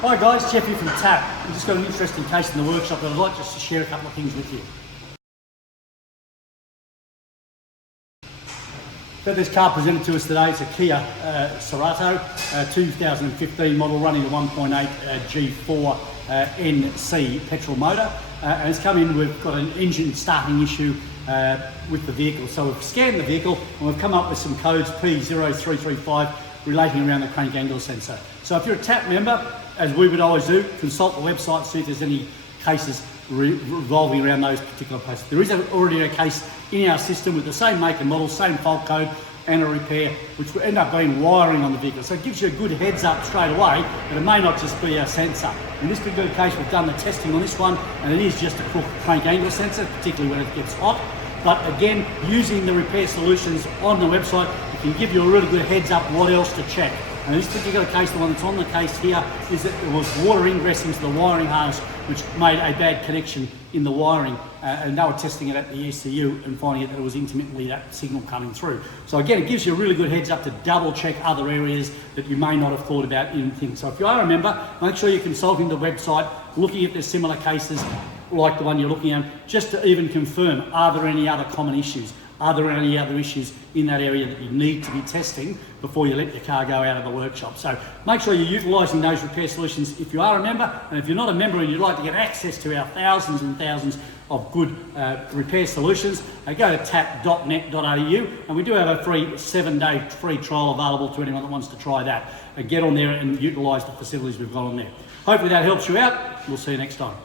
Hi guys, Jeff here from TAP. We've just got an interesting case in the workshop that I'd like just to share a couple of things with you. So this car presented to us today, it's a Kia Cerato, 2015 model running the 1.8 G4 NC petrol motor. And it's come in, we've got an engine starting issue with the vehicle. So we've scanned the vehicle and we've come up with some codes P0335 relating around the crank angle sensor. So if you're a TAP member, as we would always do, consult the website, see if there's any cases revolving around those particular places. There is already a case in our system with the same make and model, same fault code and a repair, which will end up being wiring on the vehicle. So it gives you a good heads up straight away that it may not just be a sensor. In this particular case, we've done the testing on this one and it is just a crank angle sensor, particularly when it gets hot. But again, using the repair solutions on the website, it can give you a really good heads up what else to check. And in this particular case, the one that's on the case here, is that there was water ingress into the wiring harness, which made a bad connection in the wiring. And they were testing it at the ECU and finding that it was intermittently that signal coming through. So again, it gives you a really good heads up to double check other areas that you may not have thought about in things. So if you are a member, make sure you're consulting the website, looking at the similar cases like the one you're looking at, just to even confirm, are there any other common issues? Are there any other issues in that area that you need to be testing before you let your car go out of the workshop? So make sure you're utilising those repair solutions if you are a member, and if you're not a member and you'd like to get access to our thousands and thousands of good repair solutions, go to tap.net.au, and we do have a free 7-day free trial available to anyone that wants to try that. And get on there and utilise the facilities we've got on there. Hopefully that helps you out. We'll see you next time.